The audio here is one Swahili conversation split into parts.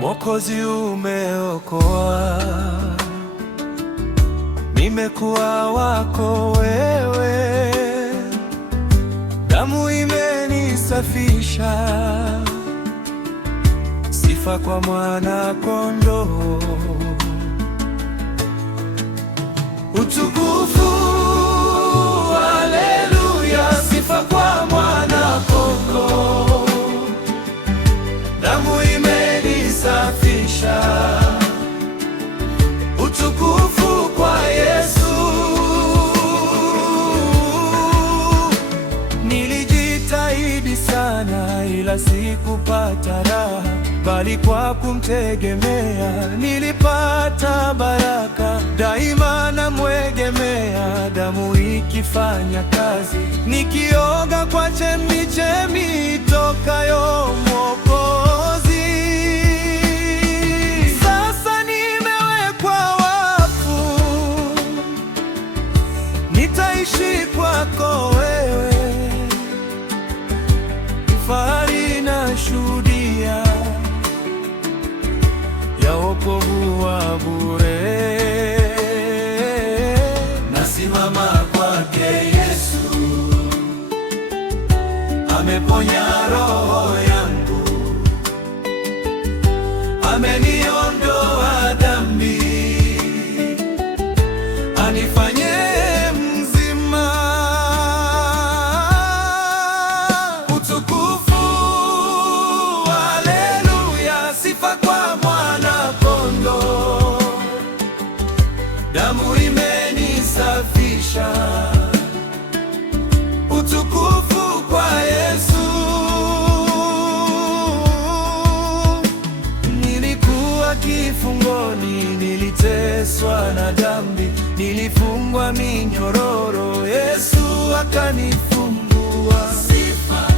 Mwokozi umeokoa, nimekuwa wako wewe, damu imenisafisha, sifa kwa mwana kondoo. Utukufu, haleluya, sifa kwa mwana kondoo, damu imenisafisha, utukufu kwa Yesu. Nilijitahidi sana ila sikupata raha, bali kwa kumtegemea nilipata baraka. Daima namwegemea, damu ikifanya kazi, nikioga kwa chemichemi itokayo Mwokozi. Sasa nimewekwa wakfu, nitaishi kwako wewe, fahari na shuhudia ya wokovu wa bure. Nasimama kwake Yesu, ameponya roho yangu, ameniondoa dhambi, anifanye mzima. Utukufu, haleluya, sifa kwa mwana kondoo, damu imenisafisha, utukufu kwa Yesu. Nilikuwa kifungoni, niliteswa na dhambi, nilifungwa minyororo, Yesu akanifungua. Sifa,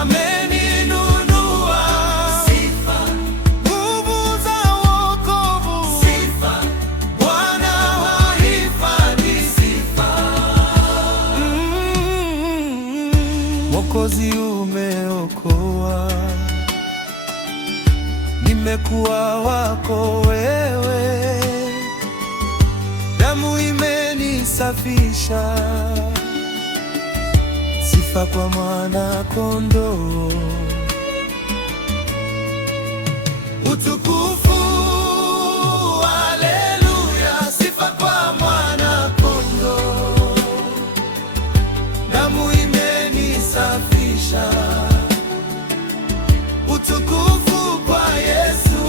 ameninunua. Sifa, nguvu za wokovu. Sifa, Bwana wahifadhi. Sifa, Mwokozi umeokoa, nimekuwa wako wewe, damu imenisafisha, sifa kwa mwana kondoo. Utukufu, haleluya, sifa kwa mwana kondoo, damu imenisafisha, utukufu kwa Yesu.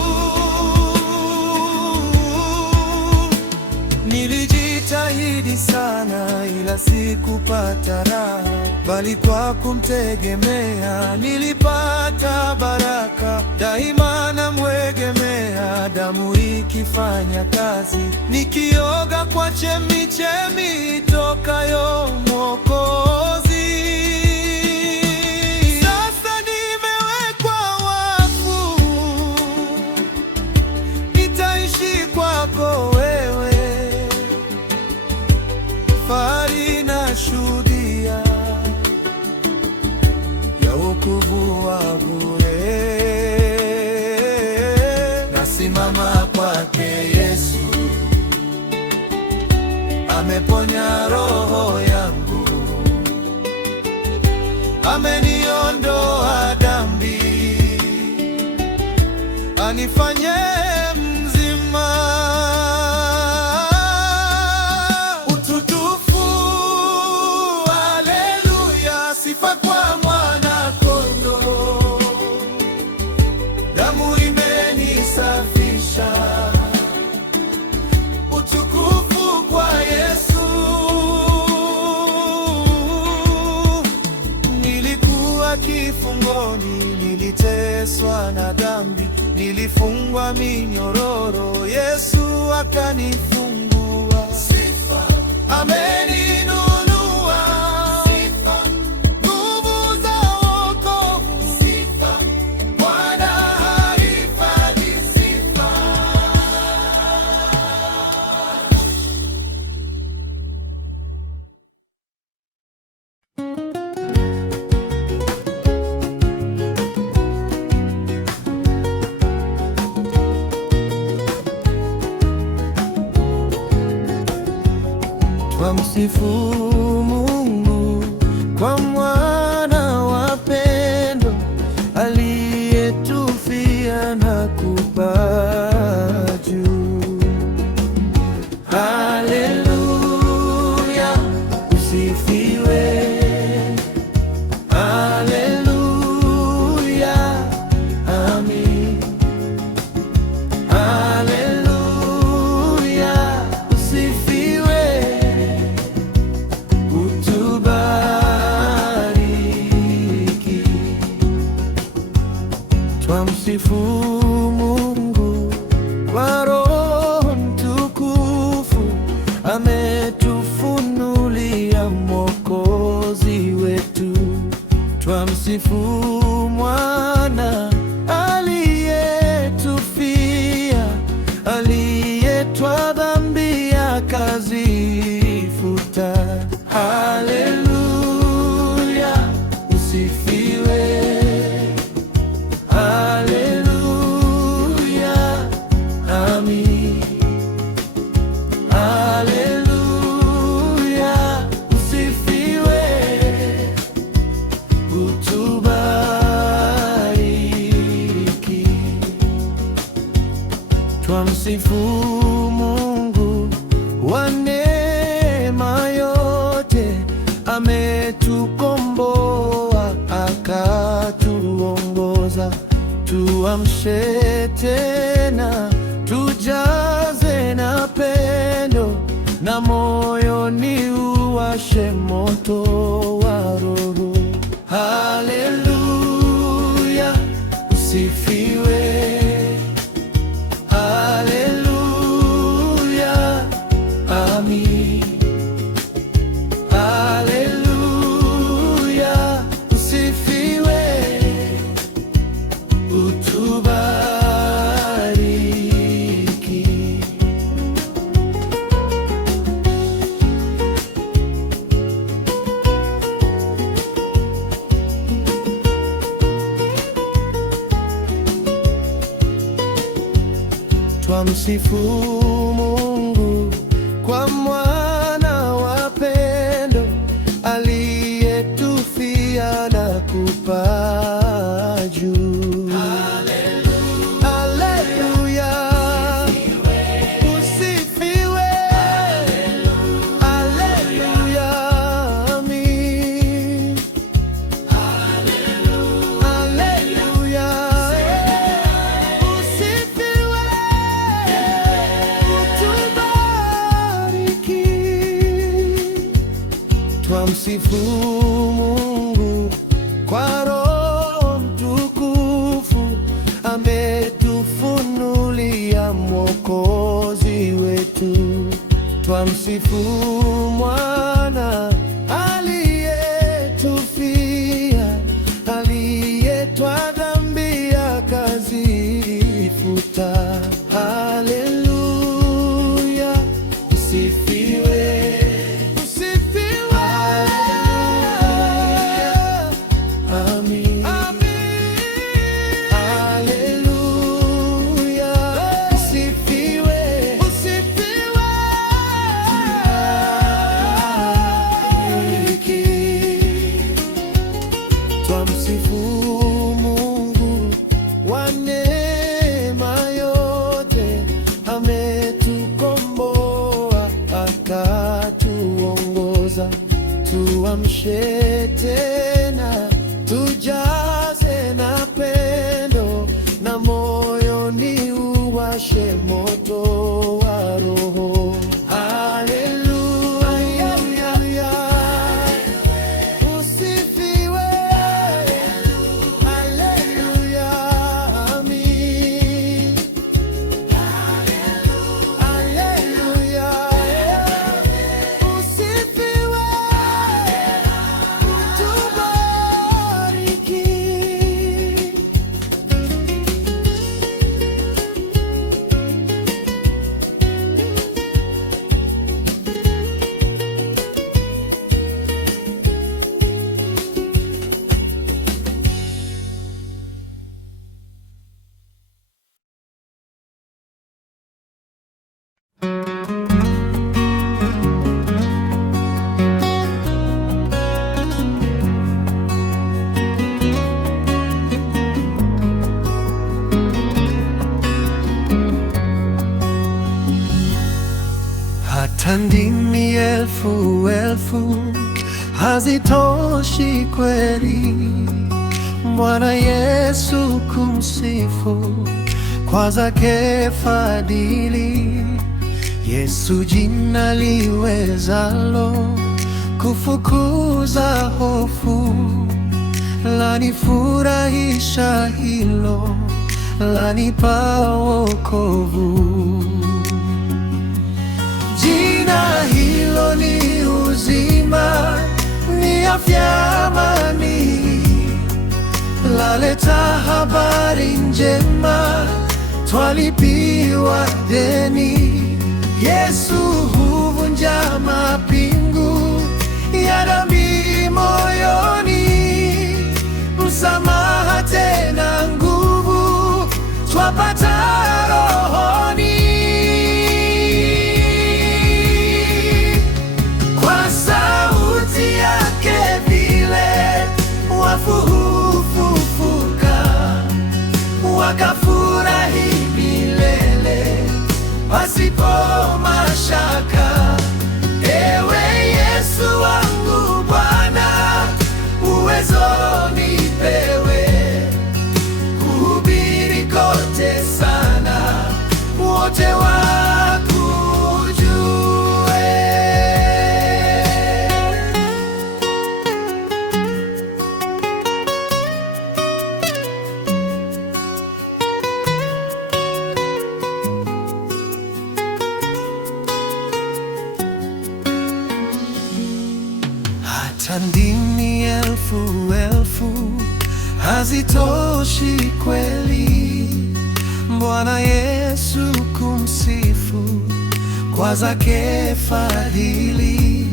Nilijitahidi sana ila sikupata raha, bali kwa kumtegemea nilipata baraka. Daima namwegemea, damu ikifanya kazi, nikioga kwa chemichemi itokayo Mwokozi. Sasa nimewekwa wakfu, nitaishi kwako wewe, fahari na shuhudia ya wokovu wa bure. Nasimama kwake Yesu, ameponya roho yangu, ameniondoa dhambi, anifanye mzima. Utukufu, haleluya, sifa kwa mwana kondoo, damu imenisafisha, utukufu kwa Yesu. Nilikuwa kifungoni, niliteswa na dhambi, nilifungwa minyororo, Yesu akanifungua. Sifa, ameninunua. Sifa, nguvu za wokovu. Twamsifu Mungu kwa mwana wa pendo aliyetufia na kupaa juu. Haleluya, usifiwe. Haleluya, amin. Haleluya, usifiwe. Utubariki. Twamsifu Mungu kwa Roho Mtukufu, ametufunulia Mwokozi wetu. Twamsifu Mwana aliyetufia, aliyetwa dhambi akazifuta. Haleluya, usifiwe. Haleluya, amin. Haleluya, usifiwe. Utubariki. Twamsifu Mungu wa neema yote, ametukomboa akatuongoza. Tuamshe tena, tujaze na pendo, na moyoni uwashe moto wa Roho. Haleluya, usifiwe. Haleluya, amin. Haleluya, usifiwe. Utubariki. Twamsifu Mungu kwa mwana wa pendo aliyetufia na kupaa juu. Haleluya, usifiwe. Haleluya, amin. Haleluya, usifiwe. Utubariki. Twamsifu Mungu kwa Roho Mtukufu, ametufunulia Mwokozi wetu. Twamsifu Mwana aliyetufia, aliyetwa dhambi akazifuta. Haleluya, usifiwe. Usifiwe. Amin. Haleluya, usifiwe. Usifiwe. Twamsifu Mungu wa neema yote, ametukomboa akatuongoza. Tuamshe tena, tujaze na pendo, na moyoni uwashe moto wa Roho. Haleluya, usifiwe. Haleluya, amin. Haleluya, usifiwe. Utubariki. elfu hazitoshi kweli Bwana Yesu kumsifu kwa zake fadhili. Yesu jina liwezalo kufukuza hofu, lanifurahisha hilo, lanipa wokovu. Jina hilo ni uzima, ni afya, amani, laleta habari njema, twalipiwa deni. Yesu huvunja mapingu ya dhambi moyoni, msamaha tena nguvu twapata rohoni. Kwa sauti yake vile wafu hufufuka, wakafurahi milele pasipo mashaka. Ewe Yesu wangu Bwana, uwezo nipewe, kuhubiri kote sana, wote wakujue. Hata ndimi elfu hazitoshi kweli Bwana Yesu kumsifu kwa zake fadhili.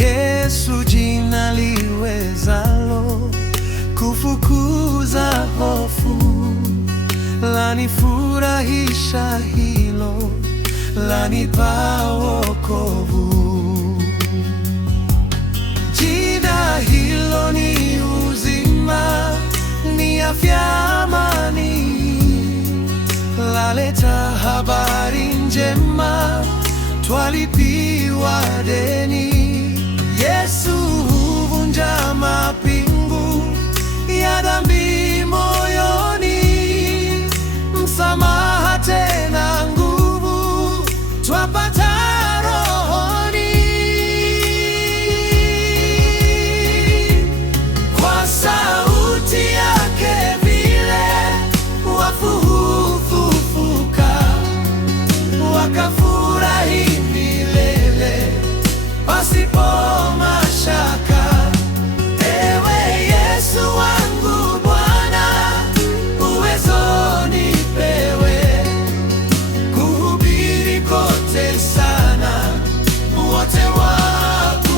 Yesu jina liwezalo kufukuza hofu, lanifurahisha hilo, lanipa wokovu. Jina hilo ni uzima, ni afya, amani, laleta habari njema, twalipiwa deni. Yesu huvunja mapingu ya dhambi moyoni, msamaha tena nguvu twapata rohoni. Kwa sauti yake vile wafu hufufuka, wakafurahi milele pasipo mashaka. Ewe Yesu wangu Bwana, uwezo nipewe, kuhubiri kote sana, wote wakujue.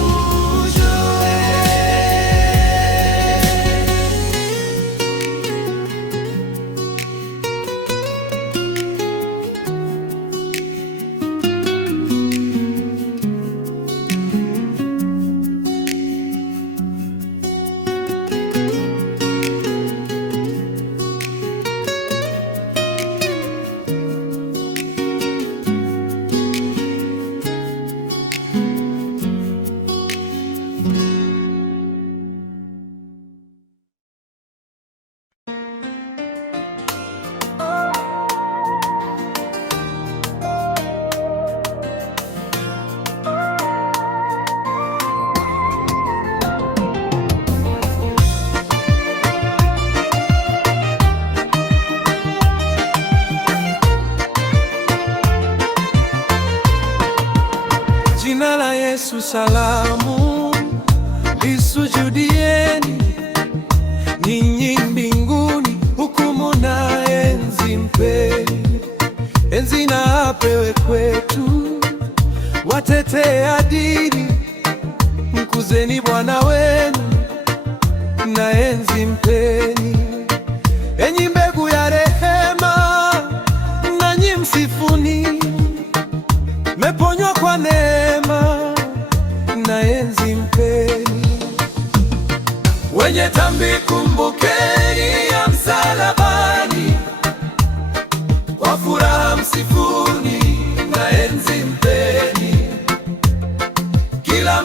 Jina la Yesu salamu, lisujudieni ninyi mbinguni, hukumu na enzi mpeni. Enzi na apewe kwetu, watetea dini, mkuzeni Bwana wenu na enzi mpeni. Enyi mbegu ya rehema, nanyi msifuni, meponywa kwa neema na enzi mpeni. Wenye dhambi kumbukeni ya msalabani, kwa furaha msifuni na enzi mpeni. Kila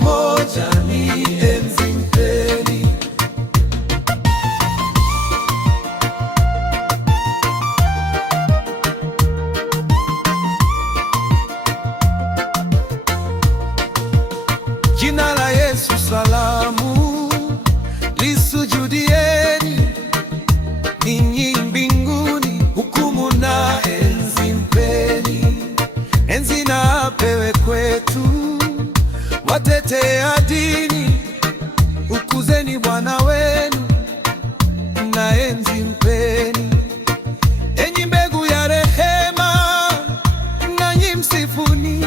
moja, nienzi mpeni. Jina la Yesu salamu, lisujudieni ninyi mbinguni, hukumu na enzi mpeni. Enzi na apewe kwetu, watetea dini, ukuzeni Bwana wenu, na enzi mpeni. Enyi mbegu ya rehema, nanyi msifuni,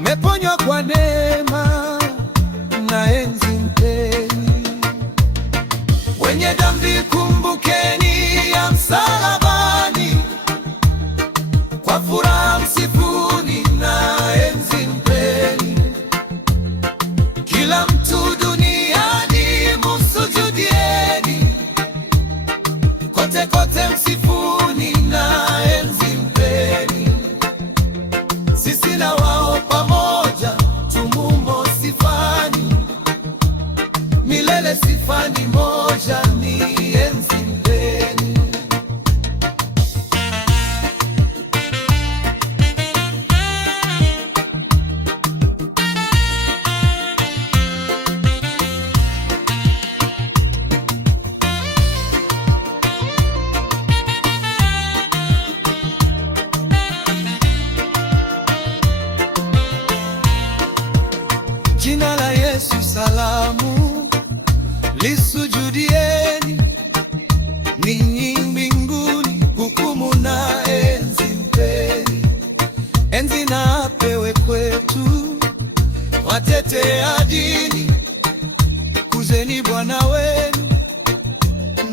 mmeponywa kwa neema, na enzi mpeni. Wenye dhambi kumbukeni ya msalabani, kwa furaha msifuni, na enzi mpeni. Kila mtu duniani msujudieni, kote kote msifuni, na enzi mpeni. Sisi na wao pamoja tumumo sifani, milele sifani moja, ni enzi mpeni. Jina la Yesu salamu, lisujudieni ninyi mbinguni, hukumu na enzi mpeni. Enzi na apewe kwetu, watetea dini, kuzeni Bwana wenu,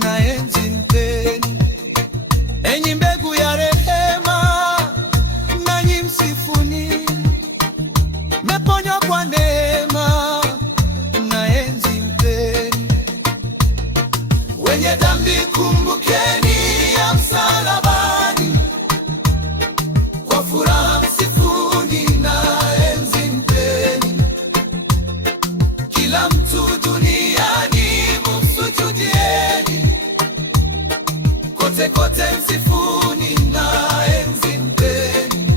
na enzi mpeni. Enyi mbegu ya rehema, nanyi msifuni, mmeponywa kwa neema, na enzi mpeni. Wenye dhambi kumbukeni ya msalabani, kwa furaha msifuni, na enzi mpeni. Kila mtu duniani msujudieni, kote kote msifuni, na enzi mpeni.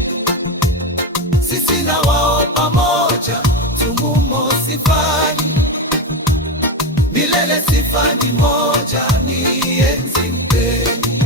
Sisi na wao pamoja tumumo sifani, milele sifani moja, ni enzi mpeni.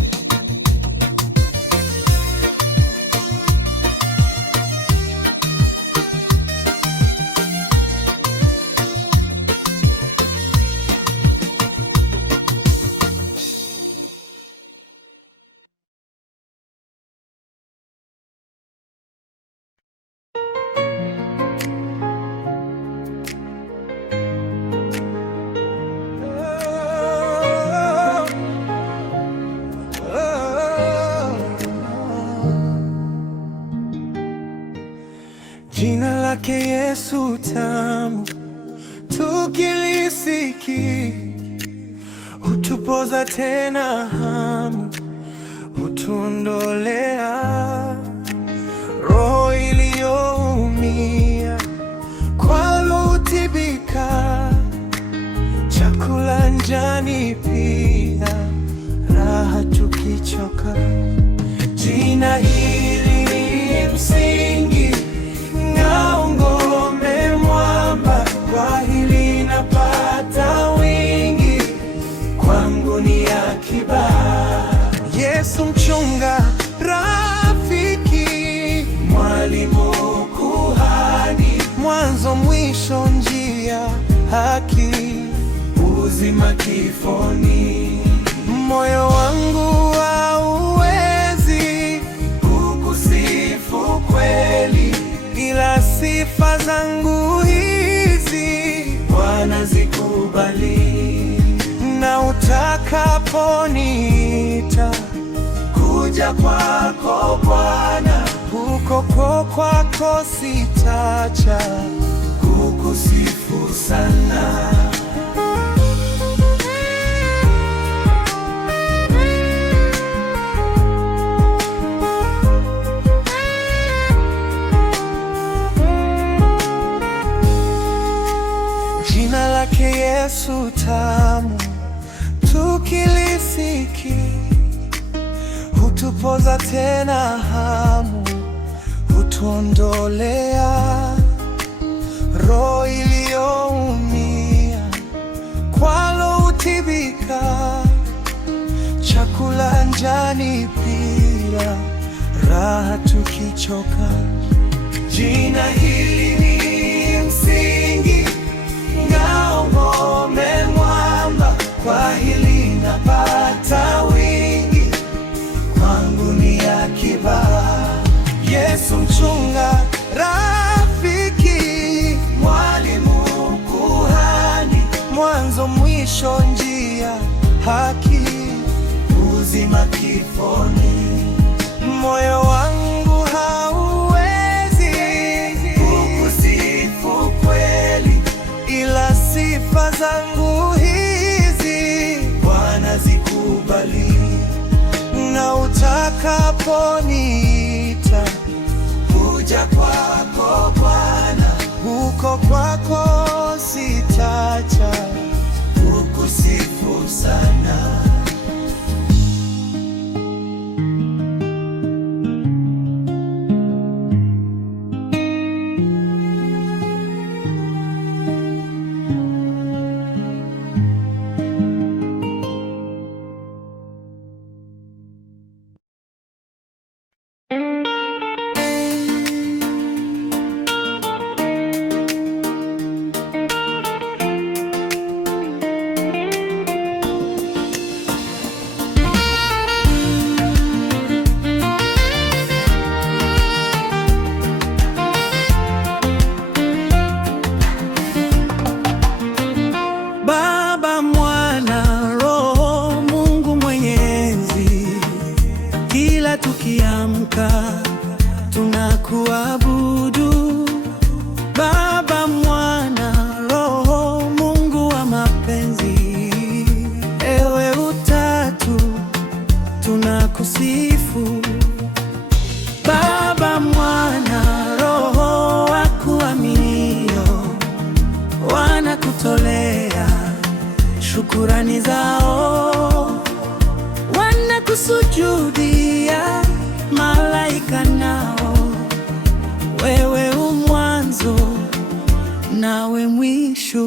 Jina lake Yesu tamu, tukilisiki hutupoza tena hamu, hutuondolea roho iliyoumia, kwalo hutibika, chakula njani pia, raha tukichoka. Jina hili msingi, ngao, ngome, mwamba, kwa hili napata wingi, kwangu ni akiba. Yesu mchunga, rafiki, mwalimu, kuhani, mwanzo mwisho, njia, haki, uzima kifoni. Moyo wangu hauwezi kukusifu kweli, ila sifa zangu hizi Bwana zikubali. Na utakaponiita kuja kwako Bwana, huko kwako sitacha kukusifu sana. lake Yesu tamu, tukilisiki hutupoza tena hamu, hutuondolea roho iliyoumia, kwalo hutibika, chakula njani pia, raha tukichoka. Jina hili ni msingi, ngao, ngome, mwamba, kwa hili napata wingi, kwangu ni akiba. Yesu mchunga, rafiki, mwalimu, kuhani, mwanzo mwisho, njia, haki, uzima kifoni. Moyo wangu hauwezi kukusifu kweli, ila sifa zangu hizi Bwana zikubali. Na utakaponiita kuja kwako Bwana, huko kwako sitacha kukusifu sana. Tukiamka tunakuabudu Baba, Mwana, Roho, Mungu wa mapenzi. Ewe Utatu tunakusifu Baba, Mwana, Roho, wakuaminio wanakutolea shukurani zao, wanakusujudia malaika nao. Wewe mwanzo nawe mwisho.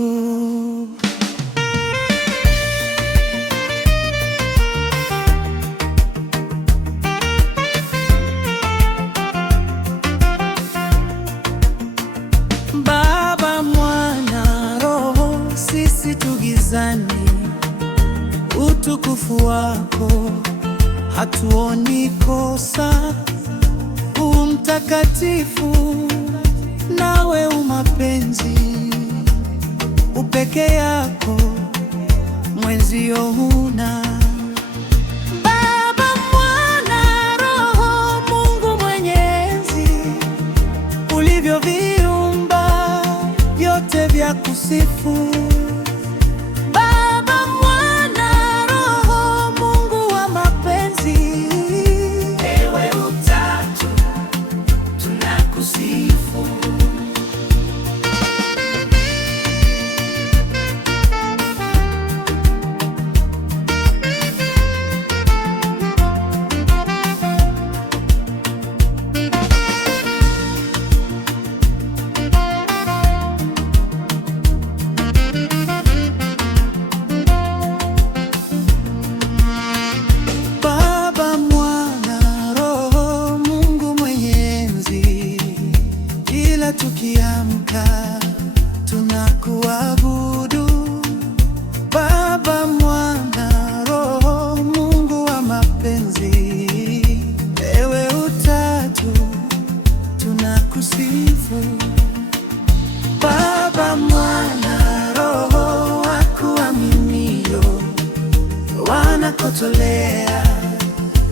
Baba, Mwana, Roho, sisi tugizani, utukufu wako hatuoni kosa. Mtakatifu nawe umapenzi, upeke yako mwenzio huna. Baba, Mwana, Roho, Mungu Mwenyezi, ulivyoviumba vyote vya kusifu. Tukiamka tunakuabudu Baba, Mwana, Roho, Mungu wa mapenzi. Ewe Utatu tunakusifu Baba, Mwana, Roho, wakuaminio wanakutolea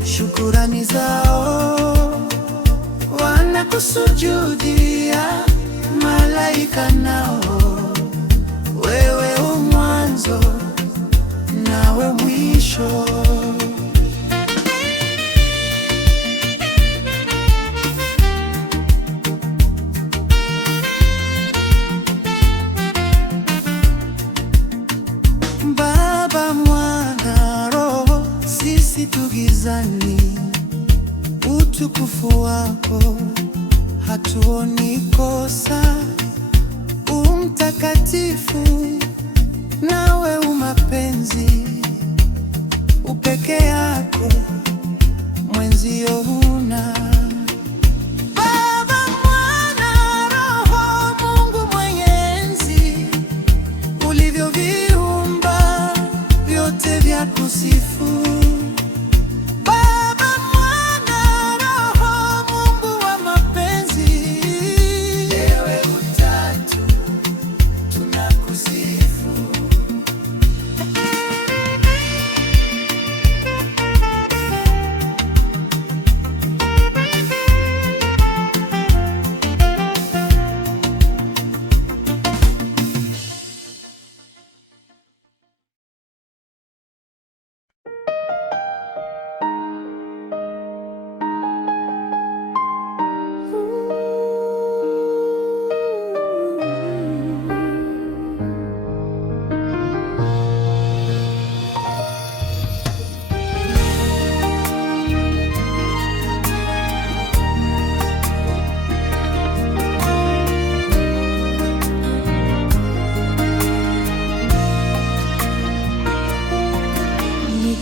shukurani zao, wanakusujudia malaika nao. Wewe mwanzo nawe mwisho. misitu gizani, utukufu wako hatuoni kosa. Umtakatifu nawe umapenzi, upeke yako mwenzio huna. Baba, Mwana, Roho, Mungu mwenye enzi, ulivyoviumba vyote vya kusifu. Baba, Mwana, Roho, Mungu wa mapenzi, ewe Utatu tunakusifu.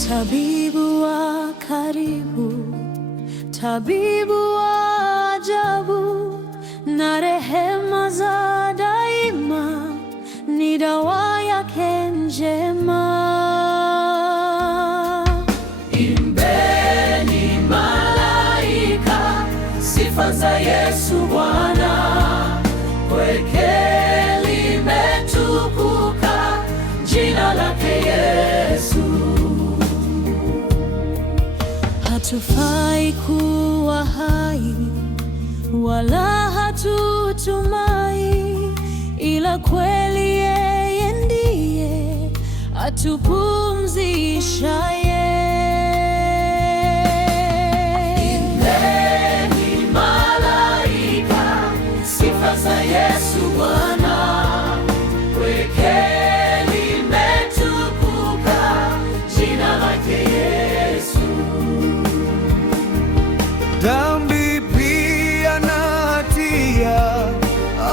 Tabibu wa karibu, tabibu wa ajabu, na rehema za daima ni dawa yake njema. Imbeni malaika sifa za Yesu Bwana, kwake limetukuka jina lake Yesu. Hatufai kuwa hai wala hatutumai, ila kweli yeye ndiye atupumzishaye. Imbeni malaika sifa za Yesu Bwana, kwake limetukuka jina lake Yesu. Dhambi pia na hatia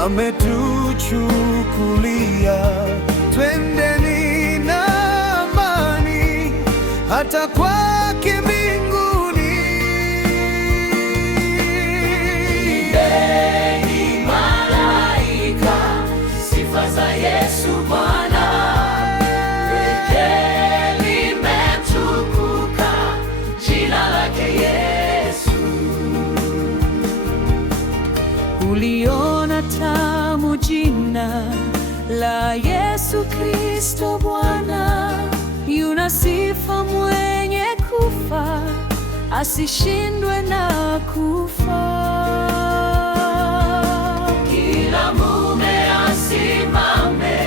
ametuchukulia, twendeni na amani hata kwake mbinguni. Imbeni malaika sifa za Yesu Bwana, kwake limetukuka jina lake Yesu. Uliona tamu jina la Yesu Kristo Bwana, yuna sifa mwenye kufa asishindwe na kufa. Kila mume asimame,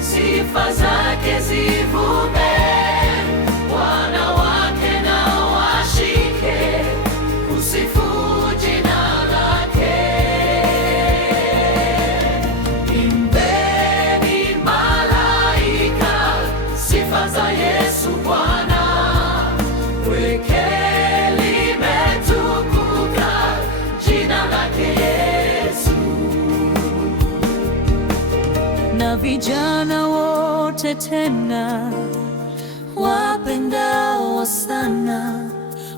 sifa zake zivume, wanawake na washike kusifu jina lake. Imbeni malaika sifa za Yesu Bwana, kwake limetukuka jina lake Yesu. Na vijana wote tena wapendao sana,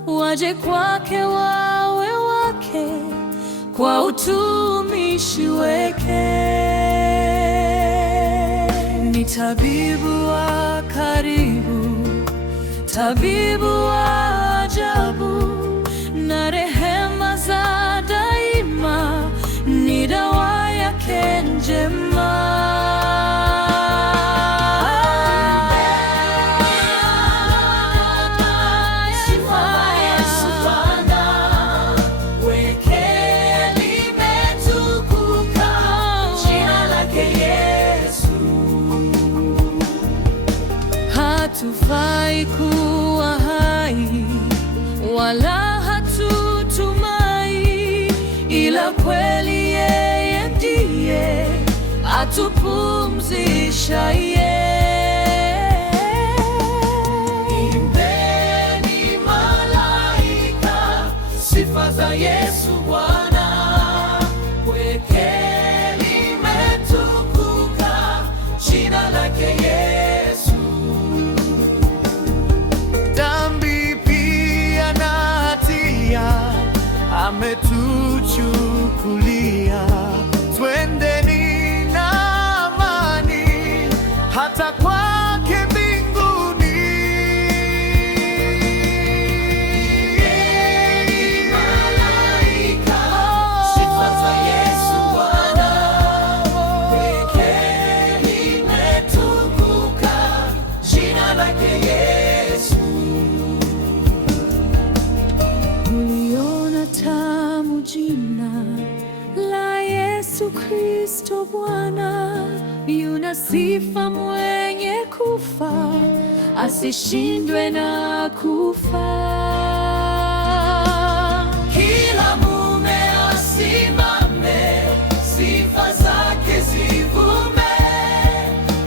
waje kwake wawe wake kwa utumishi wake. Ni tabibu wa karibu, tabibu wa ajabu, na rehema za daima ni dawa yake njema. Hatufai kuwa hai wala hatutumai, ila kweli yeye ndiye atupumzishaye. Imbeni na sifa, mwenye kufa asishindwe na kufa. Kila mume asimame, sifa zake zivume,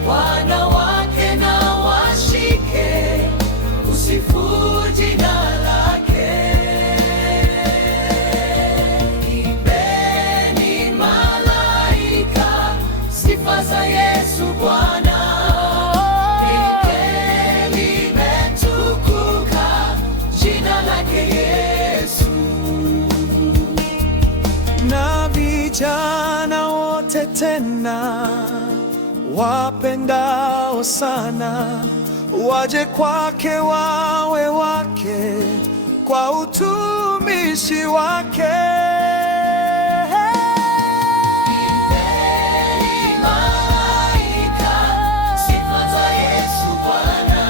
wanawake na washike kusifu jina lake. Imbeni malaika, sifa za Yesu Bwana. Vijana wote tena wapendao sana, waje kwake wawe wake kwa utumishi wake. Imbeni malaika, sifa za Yesu Bwana.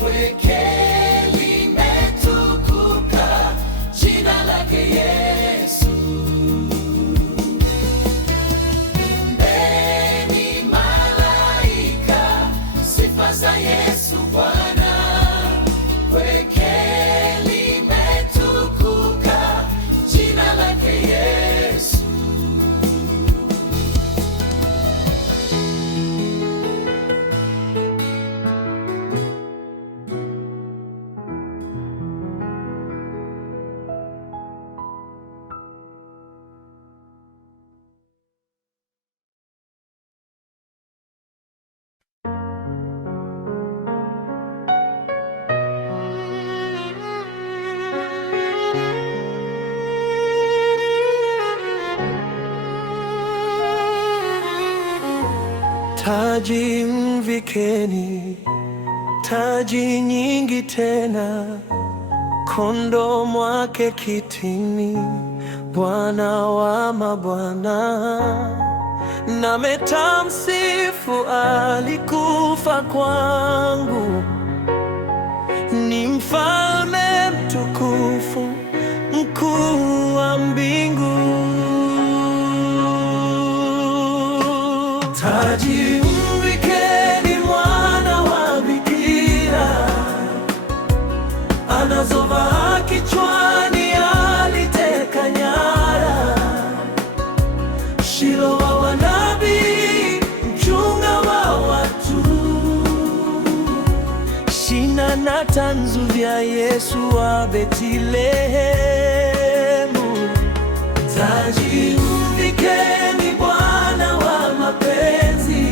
Pweke limetukuka jina lake Yesu. Za Yesu Bwana, pweke limetukuka jina lake Yesu. Taji mvikeni, taji nyingi tena, kondoo mwake kitini, Bwana wa mabwana. Na metamsifu alikufa kwangu, ni mfalme mtukufu, mkuu wa mbingu. Taji mvikeni mwana wa bikira, anazovaa kichwani aliteka nyara. Shilo wa wanabii, mchunga wa watu, shina na tanzu vya Yesu wa Betlehemu. Taji mvikeni Bwana wa mapenzi,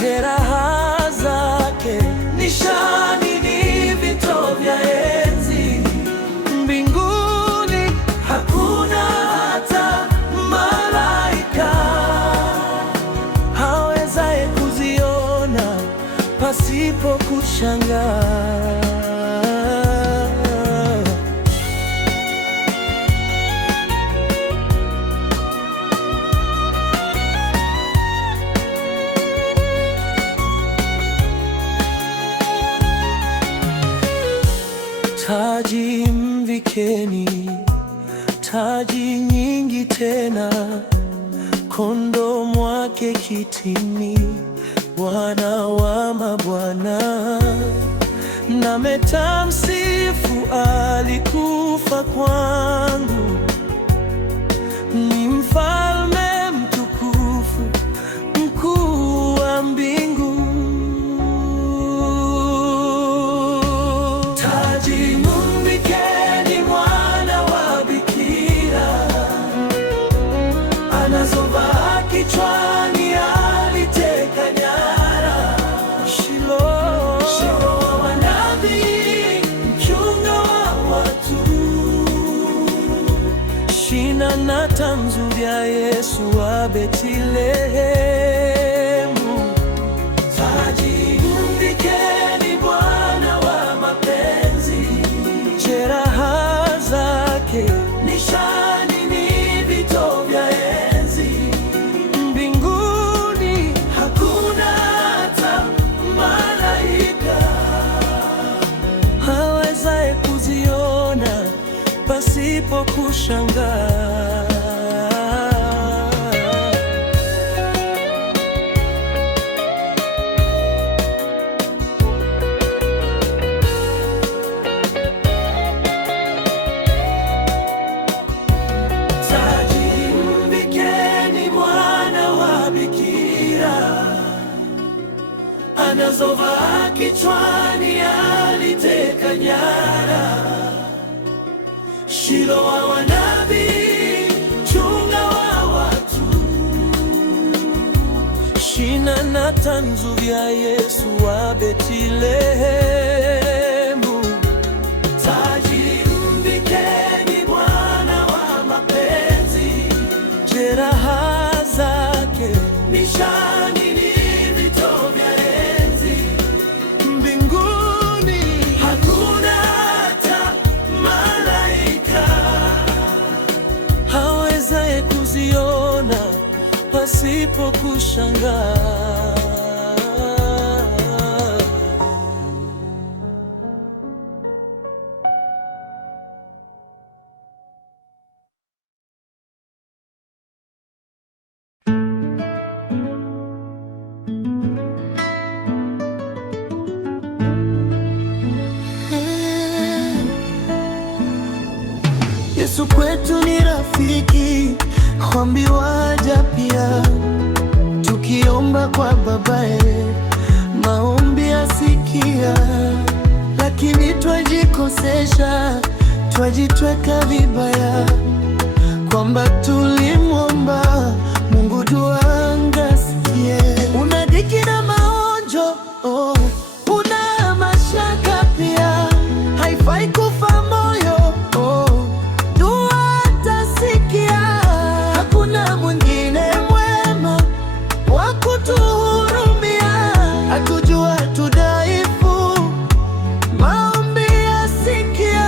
jeraha zake nishani ni vito vya enzi. Mbinguni hakuna hata malaika hawezaye kuziona pasipo kushangaa. Taji mvikeni, taji nyingi tena, kondoo mwake kitini, Bwana wa mabwana. Na metamsifu alikufa kwangu, ni mfalme mtukufu, mkuu wa mbingu. Anazovaa kichwani aliteka nyara. Shilo wa wanabii, mchunga wa watu, shina na tanzu vya Yesu wa Betlehemu. Taji mvikeni Bwana wa mapenzi, jeraha zake nishani ni vito vya enzi. Mbinguni hakuna hata malaika hawezaye kuziona pasipo kushangaa. anazovaa kichwani aliteka nyara. Shilo wa wanabii, chunga wa watu, shina na tanzu vya Yesu wa Betlehemu. Taji mvikeni Bwana wa mapenzi, jeraha zake nishani ni vito vya enzi. Mbinguni hakuna hata malaika hawezaye kuziona pasipo kushangaa. Yesu kwetu ni rafiki, kwambi waja pia. Tukiomba kwa babaye, maombi asikia. Lakini twajikosesha, twajitweka vibaya, kwamba tulimwomba Mungu dua angasikie. Unadhiki na maonjo, una mashaka pia, haifai kufa moyo. Hakuna mwingine mwema wa kutuhurumia, hatujua tudhaifu, maombi yasikia.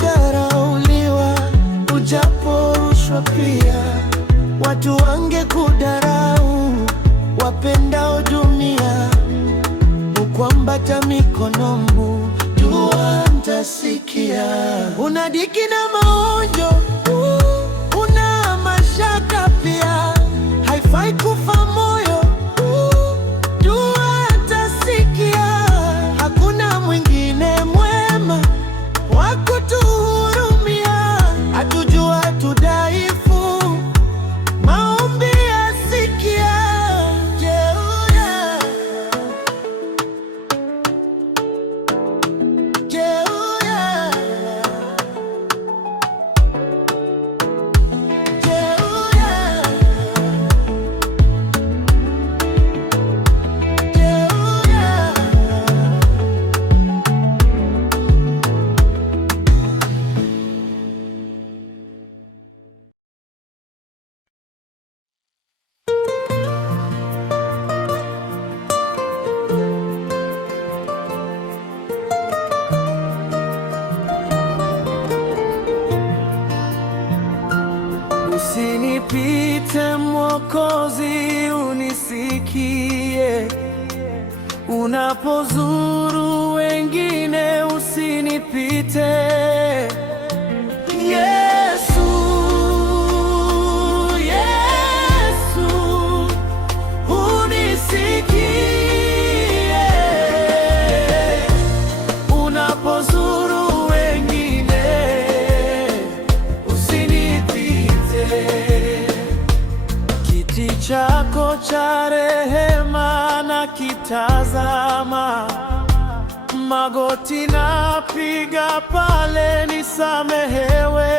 Ujapodarauliwa, ujaporushwa pia, watu wangekudarau, wapendao dunia. Ukwambata mikonombu, dua ntasikia. Unadhiki na maonjo, una mashaka pia, haifai kufa moyo. Dua ntasikia, hakuna mwingine mwema wa kutuhurumia, hatujua tudhaifu, maombi yasikia. Usinipite Mwokozi, unisikie. Unapozuru wengine, usinipite. Yesu, Yesu, unisikie. Unapozuru wengine, kiti chako cha rehema na kitazama, magoti napiga pale nisamehewe.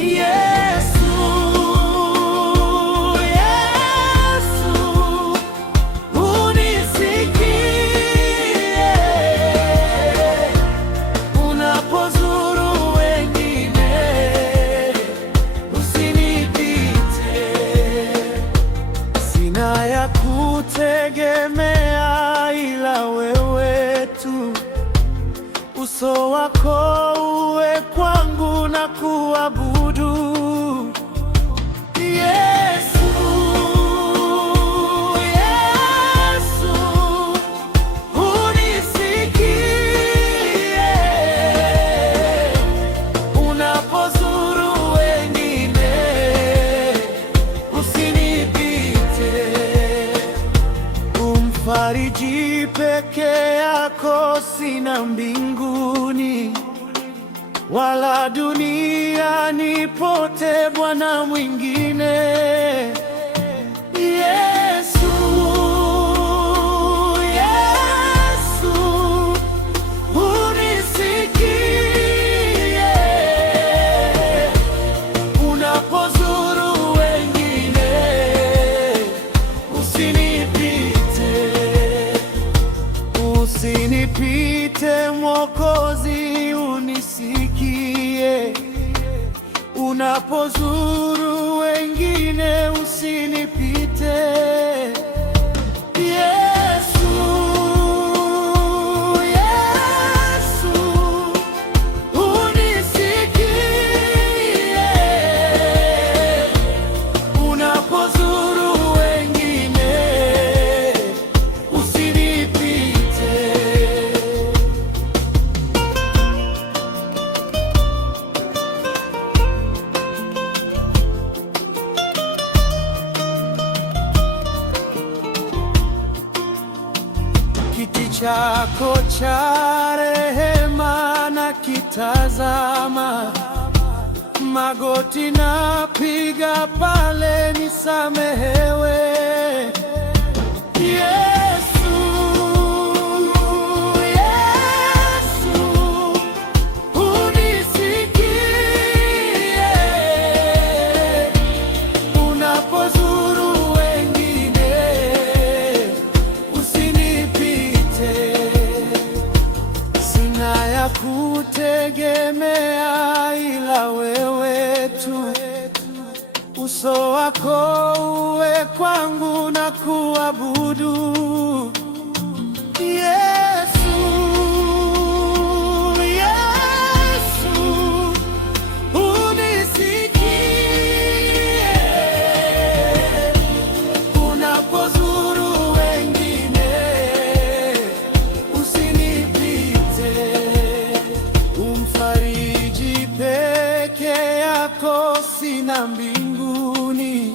Yesu, Yesu, unisikie. Unapozuru wengine, sina ya kutegemea ila wewe tu. Uso wako uwe kwangu na kuabudu. Yesu, Yesu, Umfariji peke yako, sina mbinguni wala duniani pote Bwana mwingine. Yesu, Yesu, unisikie unapozuru wengine, usinipite, usinipite Mwokozi, unisikie unapozuru wengine, usinipite. Yesu, Yesu, unisikie unapozuru wengine, usinipite. Kiti chako cha rehema na kitazama, magoti napiga pale nisamehewe. Yesu, Yesu, unisikie unapozuru wengine, usinipite. Sina ya kutegemea ila wewe tu, uso wako uwe kwangu na kuabudu. Yesu, Yesu, unisikie unapozuru wengine, usinipite. Umfariji peke yako, sina mbinguni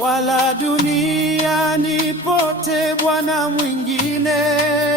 wala duniani pote Bwana mwingine.